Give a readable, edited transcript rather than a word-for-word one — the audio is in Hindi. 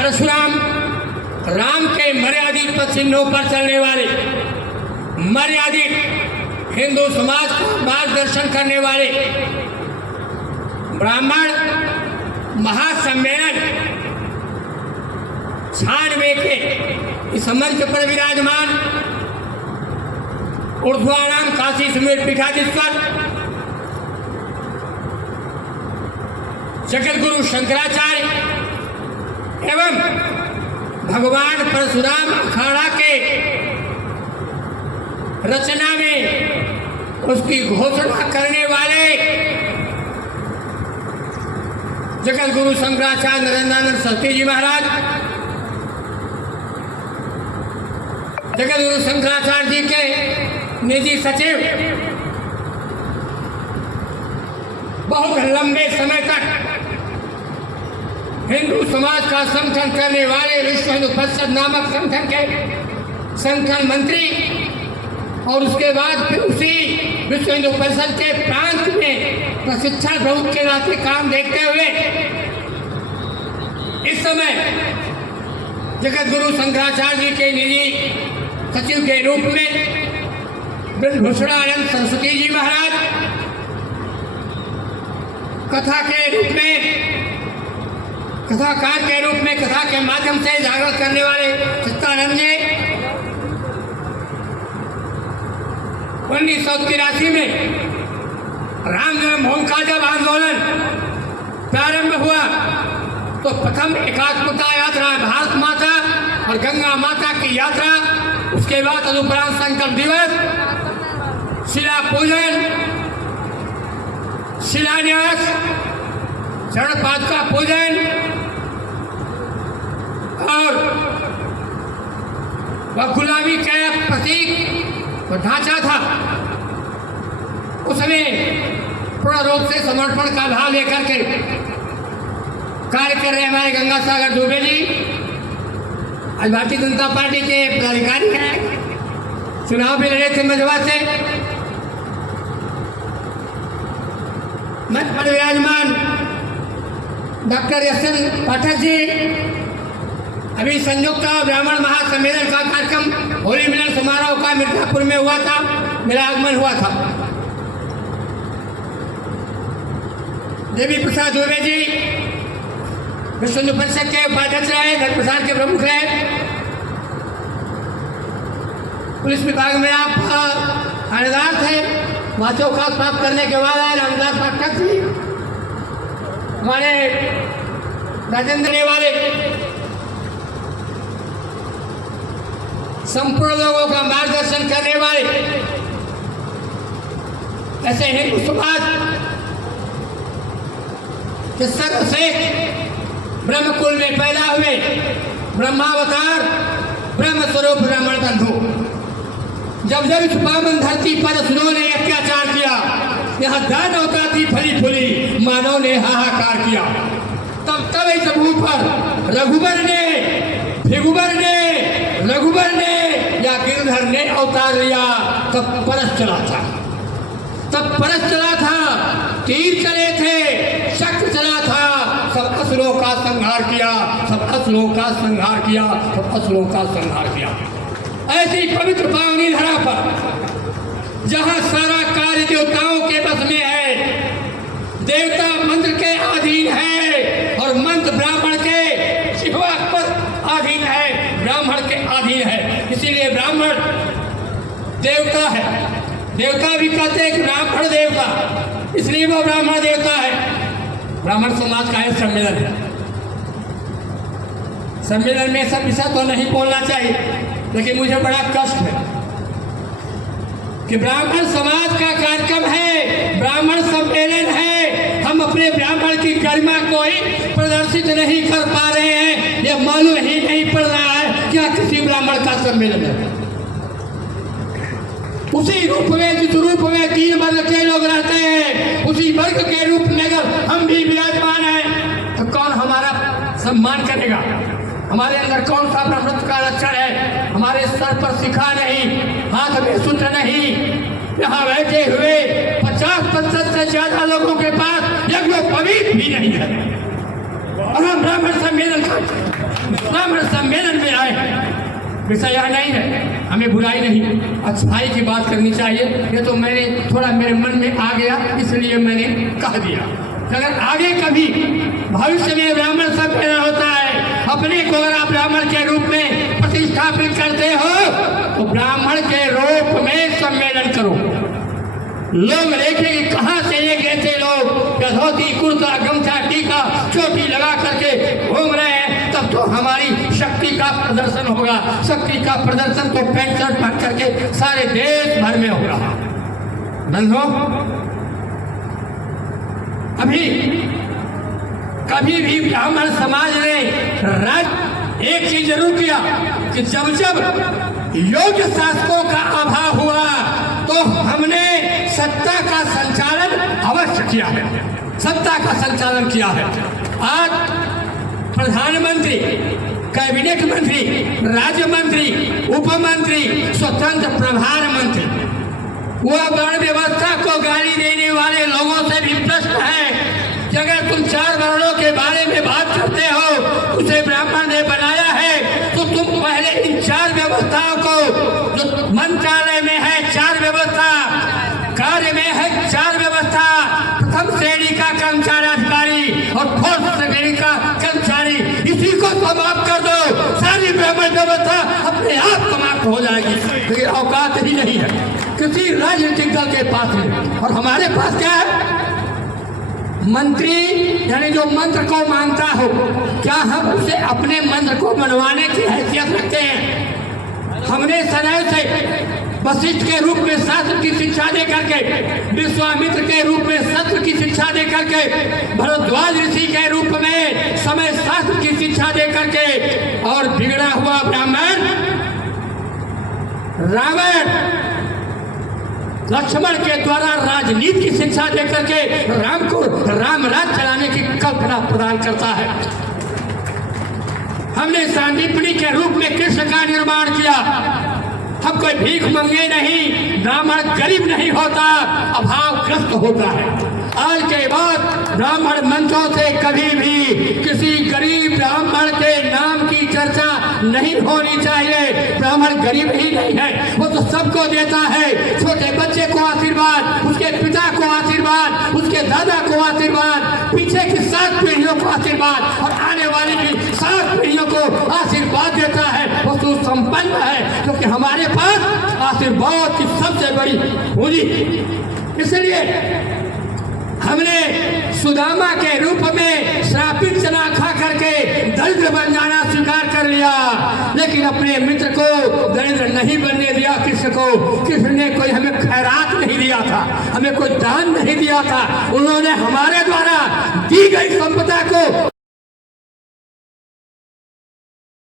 परशुराम राम के मर्यादित पद चिन्हों पर चलने वाले, मर्यादित हिंदू समाज को मार्गदर्शन करने वाले ब्राह्मण महासम्मेलन 96 के इस मंच पर विराजमान ऊर्ध्वानाम काशी सुमेर पीठाधीश्वर जगत गुरु शंकराचार्य एवं भगवान परशुराम अखाड़ा के रचना में उसकी घोषणा करने वाले जगत गुरु शंकराचार्य नरेंद्रानंद सरस्वती जी महाराज, जगत गुरु शंकराचार्य जी के निजी सचिव, बहुत लंबे समय तक हिंदू समाज का संगठन करने वाले विश्व हिंदू परिषद नामक संगठन के संगठन मंत्री और उसके बाद फिर उसी विश्व हिंदू परिषद के प्रांत में प्रशिक्षण प्रमुख के नाते काम देखते हुए इस समय जगत गुरु शंकराचार्य जी के निजी सचिव के रूप में ब्रह्मभूषणानंद सरस्वती जी महाराज, कथा के रूप में, कथाकार के रूप में कथा के माध्यम से जागृत करने वाले चित्तानंद जी 1983 में राम जन्मभूमि का जब आंदोलन प्रारंभ हुआ तो प्रथम एकात्मता यात्रा भारत माता और गंगा माता की यात्रा, उसके बाद तदुपरांत संकल्प दिवस, शिला पूजन, शिलान्यास, चरण पादुका पूजन और वह गुलामी का प्रतीक और ढांचा था, उसमें पूर्ण रूप से समर्पण का भाव लेकर के कार्य कर रहे हमारे गंगा सागर दुबे जी आज भारतीय जनता पार्टी के पदाधिकारी हैं, चुनाव भी लड़े थे मजवा से। मंच पर विराजमान डॉक्टर एस.एन. पाठक जी, अभी संयुक्त ब्राह्मण महासम्मेलन का कार्यक्रम होली मिलन समारोह का मिर्जापुर में हुआ था, मेरा आगमन हुआ था। देवी प्रसाद दुबे जी विश्व हिंदू परिषद के उपाध्यक्ष रहे, धर्म प्रसार के प्रमुख रहे, पुलिस विभाग में आप थानेदार थे, वाचो खास प्राप्त करने के बाद आए रामदास पाठक जी हमारे राजेंद्र वाले संपूर्ण लोगों का मार्गदर्शन करने वाले, ऐसे हिंदू समाज के सर्वश्रेष्ठ ब्रह्मकुल में पैदा हुए ब्रह्मावतार ब्रह्म स्वरूप ब्राह्मण बंधु, जब जब इस पावन धरती पर उन्होंने अत्याचार किया, यहाँ दानवता थी फली फूली, मानव ने हाहाकार किया, तब तब इस भूमि पर रघुबर ने, भिगुबर ने, रघुबर ने या गिरधर ने अवतार लिया, तब परस चला था, तब परस चला था, तीर चले थे, शक्ति चला था, सब असुरों का संहार किया, सब असुरों का संहार किया, सब असुरों का संहार किया। ऐसी पवित्र पावनी धरा पर जहां सारा कार्य देवताओं के बस में है, देवता मंत्र के अधीन है और मंत्र ब्राह्मण के जिह्वा पर अधीन है, ब्राह्मण के अधीन है, इसीलिए ब्राह्मण देवता है। देवता भी कहते हैं कि ब्राह्मण देवता, इसलिए वो ब्राह्मण देवता है। ब्राह्मण समाज का है सम्मेलन है, सम्मेलन में सब विषय तो नहीं बोलना चाहिए, लेकिन मुझे बड़ा कष्ट है कि ब्राह्मण समाज का कार्यक्रम है, ब्राह्मण सम्मेलन है, हम अपने ब्राह्मण की गरिमा को ही प्रदर्शित नहीं कर पा रहे हैं, यह मालूम ही नहीं पड़ रहा है क्या किसी ब्राह्मण का सम्मेलन है। उसी रूप में जिस रूप में 3 वर्ग के लोग रहते हैं, उसी वर्ग के रूप में अगर हम भी विराजमान हैं तो कौन हमारा सम्मान करेगा? हमारे अंदर कौन सा ब्रह्मत्व का लक्षण है? हमारे सर पर शिखा नहीं, हाथ में सूत्र नहीं, यहाँ बैठे हुए 50% से ज्यादा लोगों के पास यज्ञोपवीत भी नहीं है, और हम ब्राह्मण सम्मेलन करते हैं। ब्राह्मण सम्मेलन में आए हैं, विषय यह नहीं है, हमें बुराई नहीं, अच्छाई की बात करनी चाहिए। ये तो मैंने थोड़ा मेरे मन में आ गया, इसलिए मैंने कह दिया। अगर आगे कभी भविष्य में ब्राह्मण सम्मेलन होता है, अपने को अगर आप ब्राह्मण के रूप में प्रतिष्ठापित करते हो तो ब्राह्मण के रूप में सम्मेलन करो। लोग देखेंगे कहाँ से एक ऐसे लोग धोती कुर्ता गमछा टीका चोटी लगा करके घूम रहे हैं, तब तो हमारी शक्ति का प्रदर्शन होगा। शक्ति का प्रदर्शन तो पैंट शर्ट पहन करके सारे देश भर में होगा। बंधुओं, अभी कभी भी ब्राह्मण समाज ने एक चीज जरूर किया कि जब जब योग्य शासकों का अभाव हुआ तो हमने सत्ता का संचालन अवश्य किया है, सत्ता का संचालन किया है। आज प्रधानमंत्री, कैबिनेट मंत्री, राज्य मंत्री, उप मंत्री, स्वतंत्र प्रभार मंत्री, वह वर्ण व्यवस्था को गाली देने वाले लोगों से भी प्रश्न है कि अगर तुम 4 वर्णों के बारे में बात करते हो, उसे ब्राह्मण ने बनाया है, तो तुम पहले इन 4 व्यवस्थाओं को, जो मंत्रालय में है 4 व्यवस्था, कार्य में है 4 व्यवस्था, प्रथम श्रेणी का कर्मचारी अधिकारी और 4th श्रेणी का कर्मचारी, इसी को समाप्त कर दो, सारी ब्राह्मण व्यवस्था अपने आप समाप्त हो जाएगी। तो ये औकात ही नहीं है किसी राजनीतिक दल के पास में। और हमारे पास क्या है? मंत्री, यानी जो मंत्र को मानता हो, क्या हम उसे अपने मंत्र को मनवाने की हैसियत रखते हैं? हमने सदैव से वशिष्ठ के रूप में शास्त्र की शिक्षा दे करके, विश्वामित्र के रूप में सत्र की शिक्षा दे करके, भरद्वाज ऋषि के रूप में समय शास्त्र की शिक्षा दे करके, और बिगड़ा हुआ ब्राह्मण रावण लक्ष्मण के द्वारा राजनीति की शिक्षा देकर के राम को राम राज चलाने की कल्पना प्रदान करता है। हमने सांदीपनी के रूप में कृष्ण का निर्माण किया। हम कोई भीख मंगे नहीं, ब्राह्मण गरीब नहीं होता, अभावग्रस्त होता है। आज के बाद ब्राह्मण मंचों से कभी भी किसी गरीब ब्राह्मण के नाम की चर्चा नहीं होनी चाहिए। ब्राह्मण गरीब ही नहीं है, वो तो सबको देता है। छोटे बच्चे को आशीर्वाद, उसके पिता को आशीर्वाद, उसके दादा को आशीर्वाद, पीछे की 7 पीढ़ियों को आशीर्वाद, और आने वाली भी 7 पीढ़ियों को आशीर्वाद देता है। वो तो संपन्न है, क्योंकि हमारे पास आशीर्वाद की सबसे बड़ी पूंजी। इसलिए हमने सुदामा के रूप में श्रापित चना खा करके दरिद्र बन जाना स्वीकार कर लिया, लेकिन अपने मित्र को दरिद्र नहीं बनने दिया। कृष्ण ने कोई हमें खैरात नहीं दिया था, हमें कोई दान नहीं दिया था। उन्होंने हमारे द्वारा दी गई संपदा को